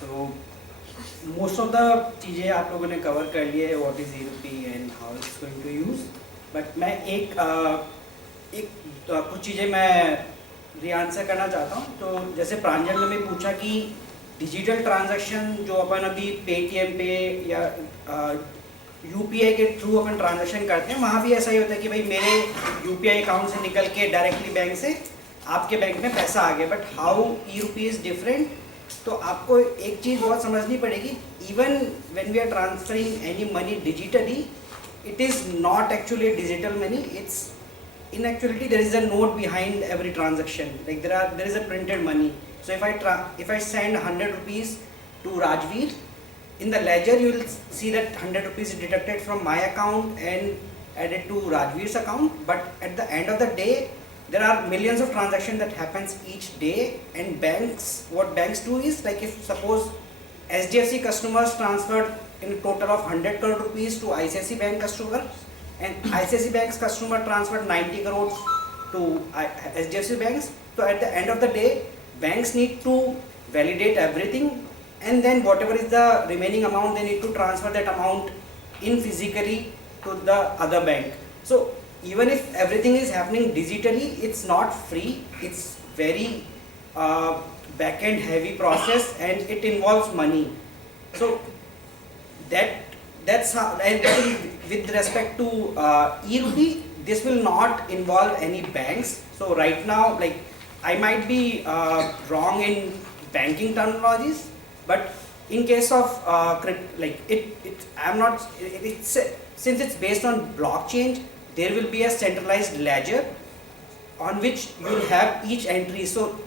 So most of the चीज़ें आप लोगों ने cover कर लिए है, what is e-RUPI and how it's going to use. But मैं कुछ चीज़ें मैं री-आंसर करना चाहता हूँ. तो जैसे प्रांजल ने भी पूछा कि डिजिटल ट्रांजैक्शन जो अपन अभी पेटीएम पे या यूपीआई के थ्रू अपन ट्रांजैक्शन करते हैं, वहाँ भी ऐसा ही होता है कि भाई मेरे यूपीआई अकाउंट से निकल के डायरेक्टली बैंक से आपके बैंक में पैसा आ गया. But how e-RUPI is different. तो आपको एक चीज़ बहुत समझनी पड़ेगी. Even when we are transferring any money digitally, it is not actually a digital money. It's in actuality there is a note behind every transaction. Like there is a printed money. So if I send 100 rupees to Rajveer, in the ledger you will see that 100 rupees is deducted from my account and added to Rajveer's account. But at the end of the day, there are millions of transactions that happens each day, and what banks do is, like, if suppose SDFC customers transferred in a total of 100 crore rupees to ICICI Bank customer, and ICICI Bank's customer transferred 90 crores to SDFC banks. So at the end of the day, banks need to validate everything, and then whatever is the remaining amount, they need to transfer that amount in physically to the other bank. So even if everything is happening digitally, it's not free. It's very back-end heavy process, and it involves money. So that's how. And with respect to e-RUPI, this will not involve any banks. So right now, like, I might be wrong in banking terminologies, but in case of since it's based on blockchain, there will be a centralized ledger on which you will have each entry. So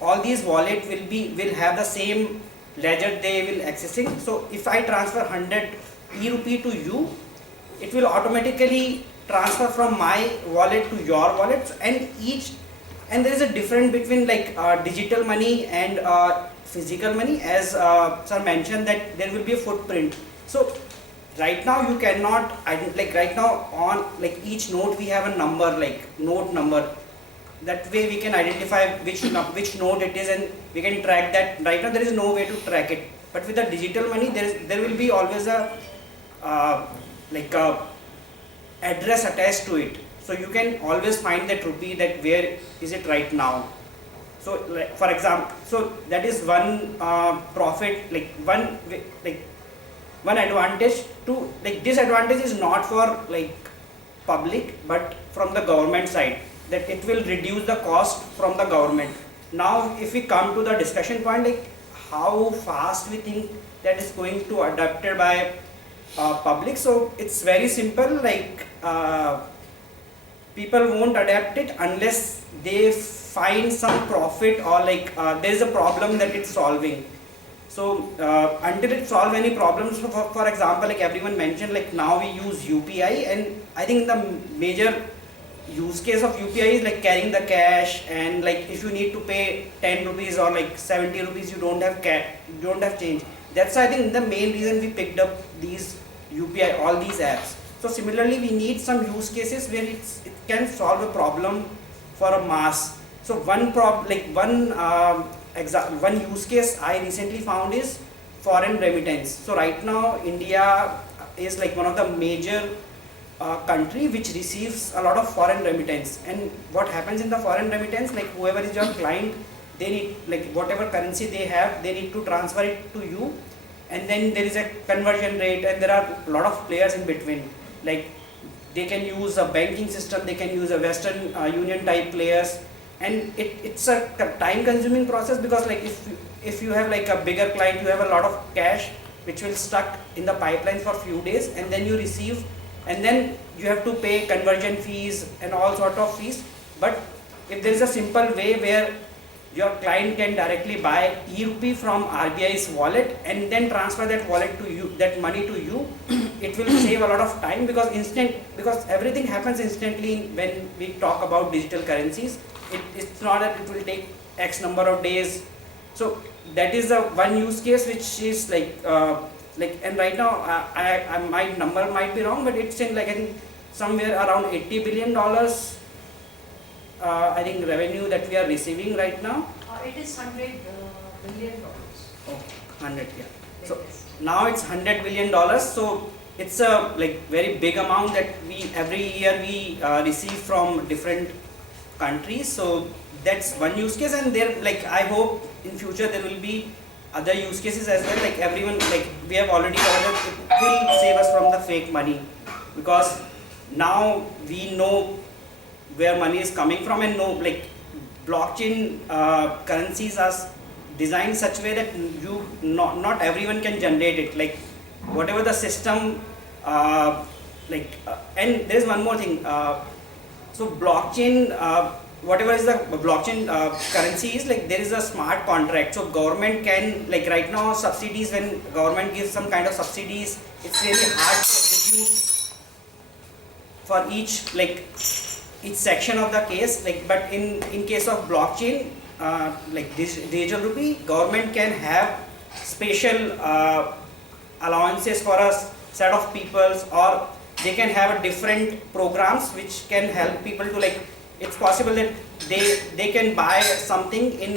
all these wallet will have the same ledger they will accessing. So if I transfer 100 e-RUPI to you, it will automatically transfer from my wallet to your wallet, and there is a difference between, like, digital money and physical money. As sir mentioned, that there will be a footprint. So right now you cannot, like, right now on, like, each note we have a number, like note number. That way we can identify which note it is, and we can track that. Right now there is no way to track it, but with the digital money there will be always a address attached to it. So you can always find that rupee, that where is it right now. So, like, for example, so that is one profit, one advantage to, like, disadvantage is not for, like, public, but from the government side, that it will reduce the cost from the government. Now if we come to the discussion point, like, how fast we think that is going to adopted by public. So it's very simple, like, people won't adapt it unless they find some profit, or like there is a problem that it's solving. So until it solve any problems, for example, like everyone mentioned, like, now we use UPI, and I think the major use case of UPI is like carrying the cash, and like if you need to pay 10 rupees or like 70 rupees, you don't have change. That's, I think, the main reason we picked up these UPI, all these apps. So similarly, we need some use cases where it can solve a problem for a mass. So one use case I recently found is foreign remittance. So right now India is like one of the major country which receives a lot of foreign remittance. And what happens in the foreign remittance, like, whoever is your client, they need, like, whatever currency they have, they need to transfer it to you, and then there is a conversion rate, and there are a lot of players in between. Like, they can use a banking system, they can use a Western Union type players, and it's a time consuming process, because, like, if you have like a bigger client, you have a lot of cash which will stuck in the pipeline for few days, and then you receive, and then you have to pay conversion fees and all sort of fees. But if there is a simple way where your client can directly buy e-RUPI from RBI's wallet and then transfer that wallet to you, that money to you, it will save a lot of time, because everything happens instantly when we talk about digital currencies. It's not that it will take X number of days. So that is the one use case which is like, and right now my number might be wrong, but it's in, like, I think somewhere around $80 billion I think revenue that we are receiving right now. It is $100 billion. Okay, 100, yeah. So now it's $100 billion. So it's a like very big amount that we every year we receive from different countries. So that's one use case, and there like I hope in future there will be other use cases as well. Like everyone, like we have already covered, it will save us from the fake money, because now we know where money is coming from, and know like blockchain currencies are designed such way that you not everyone can generate it. Like whatever the system, and there's one more thing. So blockchain, whatever is the blockchain currency is, like there is a smart contract. So government can, like right now subsidies, when government gives some kind of subsidies, it's really hard to execute for each section of the case. Like but in case of blockchain, like this digital rupee, government can have special allowances for a set of peoples, or they can have a different programs which can help people to, like it's possible that they can buy something in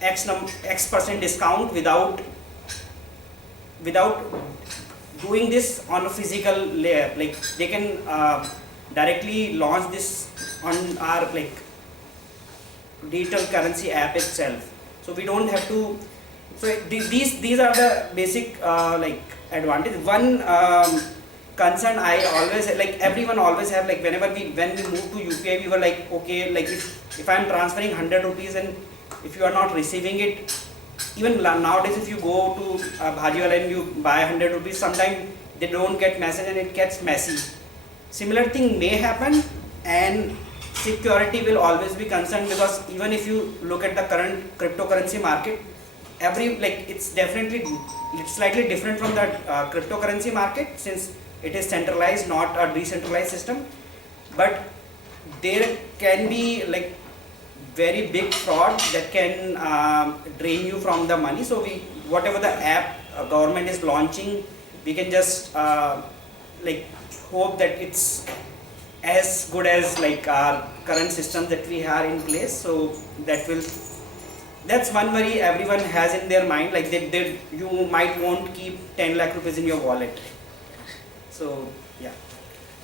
X% discount without doing this on a physical layer. Like they can directly launch this on our like digital currency app itself. So we don't have to. So these are the basic like advantage. One concern I always, like everyone always have, like when we moved to UPI, we were like, okay, like if I'm transferring 100 rupees and if you are not receiving it, even nowadays if you go to Bhajiwala and you buy 100 rupees, sometimes they don't get message and it gets messy. Similar thing may happen, and security will always be concerned, because even if you look at the current cryptocurrency market, it's slightly different from the cryptocurrency market, since it is centralized, not a decentralized system. But there can be like very big fraud that can drain you from the money. So whatever the app government is launching, we can just like hope that it's as good as like our current system that we have in place. So that's one worry everyone has in their mind, like you might won't keep 10 lakh rupees in your wallet. So yeah,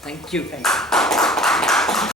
Thank you. thank you.